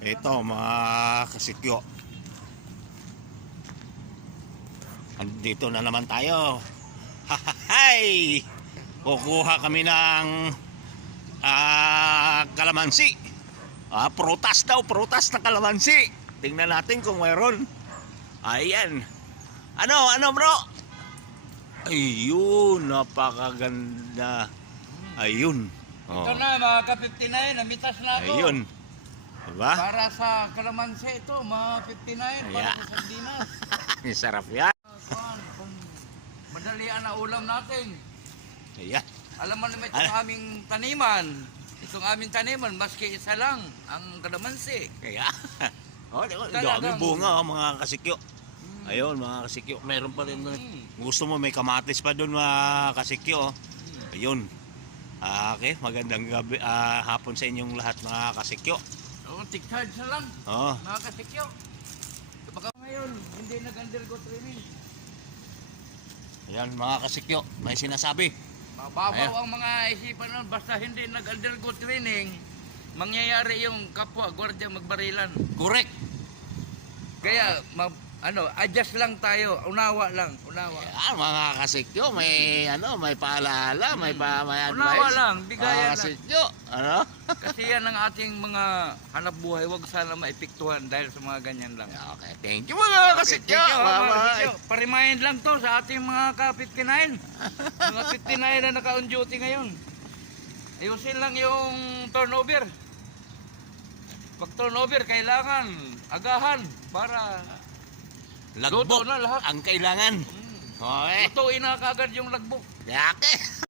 Ito mga kasikyo, andito na naman tayo. Hahahay! Kukuha kami ng kalamansi. Prutas daw, prutas na kalamansi. Tingnan natin kung mayroon. Ayan. Ano bro? Ayun, napakaganda. Ayun. Ito na mga ka-59, namitas na ako. Ayun. Diba? Para sa kalamansi ito, mga 59 para sa sardinas. Ang sarap yan. Kung madalian na ulam natin. Ayan. Alam mo naman itong aming taniman. Itong aming taniman, maski isa lang ang kalamansi. Kaya. Dami Talagang- bunga mga kasikyo. Ayun mga kasikyo, mayroon pa rin doon. Gusto mo may kamatis pa doon mga kasikyo. Ayun. Okay, magandang gabi, hapon sa inyong lahat mga kasikyo. Tig-charge na lang, Oh, mga kasikyo. Baka ngayon, hindi nag-undergo training. ayan mga kasikyo, may sinasabi. Mababaw Ayan. ang mga isipan nun. Basta hindi nag-undergo training, mangyayari yung kapwa, gwardiya magbarilan. Correct. Kaya, adjust lang tayo. Unawa lang, unawa. Mga kasikyo, may may paalala, may advice. Unawa lang, bigayan Mga lang. kasikyo, Kasi yan ang ating mga hanap buhay. Huwag sana maepektuhan dahil sa mga ganyan lang. Okay, thank you mga kasikyo. Thank you, mga Bye-bye. kasikyo. Pa-remind lang to sa ating mga ka-59. Mga 59 na naka-on duty ngayon. Ayusin lang yung turnover. Pag turnover, kailangan agahan para Lagbok luto na lahat. ang kailangan. Okay. Lutuin na kaagad yung lagbok. Yake.